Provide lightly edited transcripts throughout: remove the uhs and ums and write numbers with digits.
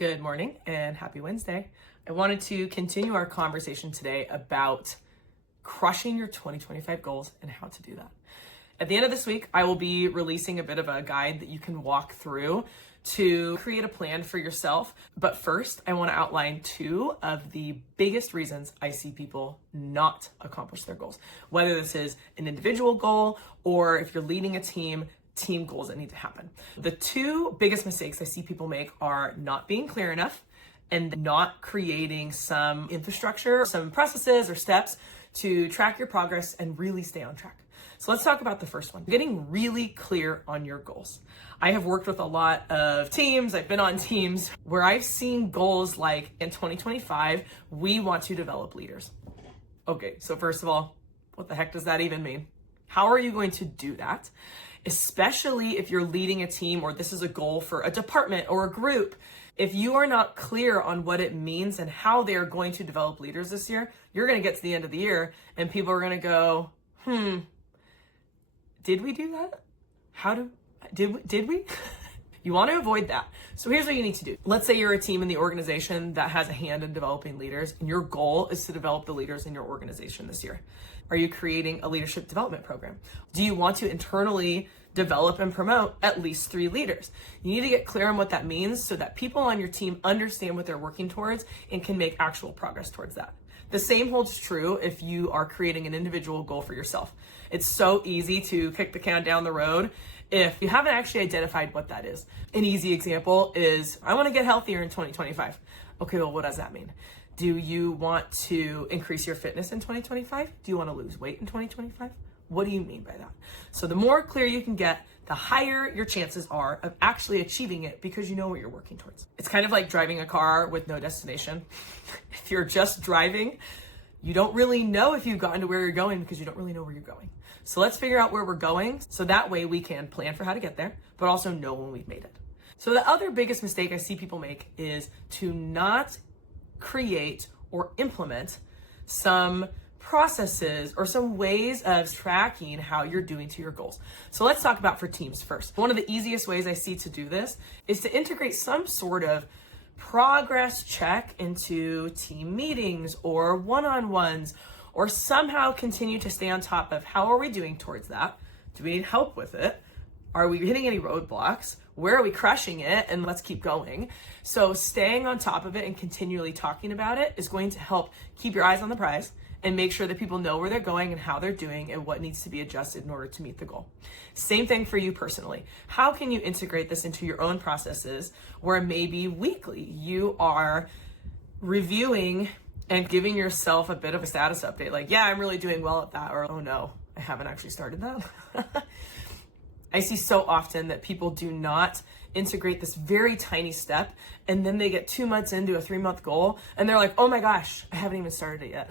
Good morning and happy Wednesday. I wanted to continue our conversation today about crushing your 2025 goals and how to do that. At the end of this week, I will be releasing a bit of a guide that you can walk through to create a plan for yourself. But first, I want to outline two of the biggest reasons I see people not accomplish their goals. Whether this is an individual goal or if you're leading a team goals that need to happen. The two biggest mistakes I see people make are not being clear enough and not creating some infrastructure, some processes or steps to track your progress and really stay on track. So let's talk about the first one, getting really clear on your goals. I have worked with a lot of teams. I've been on teams where I've seen goals like in 2025, we want to develop leaders. Okay, so first of all, what the heck does that even mean? How are you going to do that? Especially if you're leading a team or this is a goal for a department or a group. If you are not clear on what it means and how they are going to develop leaders this year, you're going to get to the end of the year and people are going to go, did we do that? Did we? You want to avoid that. So here's what you need to do. Let's say you're a team in the organization that has a hand in developing leaders and your goal is to develop the leaders in your organization this year. Are you creating a leadership development program? Do you want to internally develop and promote at least 3 leaders? You need to get clear on what that means so that people on your team understand what they're working towards and can make actual progress towards that. The same holds true if you are creating an individual goal for yourself. It's so easy to kick the can down the road if you haven't actually identified what that is. An easy example is, I want to get healthier in 2025. Okay, well, what does that mean? Do you want to increase your fitness in 2025? Do you want to lose weight in 2025? What do you mean by that? So the more clear you can get, the higher your chances are of actually achieving it because you know what you're working towards. It's kind of like driving a car with no destination. If you're just driving, you don't really know if you've gotten to where you're going because you don't really know where you're going. So let's figure out where we're going so that way we can plan for how to get there, but also know when we've made it. So the other biggest mistake I see people make is to not create or implement some processes or some ways of tracking how you're doing to your goals. So let's talk about for teams first. One of the easiest ways I see to do this is to integrate some sort of progress check into team meetings or one-on-ones, or somehow continue to stay on top of how are we doing towards that? Do we need help with it? Are we hitting any roadblocks? Where are we crushing it? And let's keep going. So staying on top of it and continually talking about it is going to help keep your eyes on the prize and make sure that people know where they're going and how they're doing and what needs to be adjusted in order to meet the goal. Same thing for you personally. How can you integrate this into your own processes where maybe weekly you are reviewing and giving yourself a bit of a status update? Like, yeah, I'm really doing well at that, or oh no, I haven't actually started that. I see so often that people do not integrate this very tiny step and then they get 2 months into a 3-month goal and they're like, oh my gosh, I haven't even started it yet.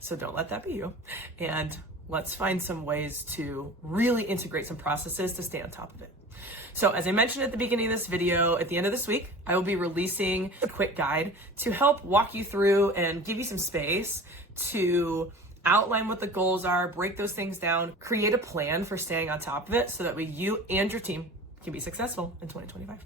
So don't let that be you. And let's find some ways to really integrate some processes to stay on top of it. So as I mentioned at the beginning of this video, at the end of this week, I will be releasing a quick guide to help walk you through and give you some space to outline what the goals are, break those things down, create a plan for staying on top of it so that way you and your team can be successful in 2025.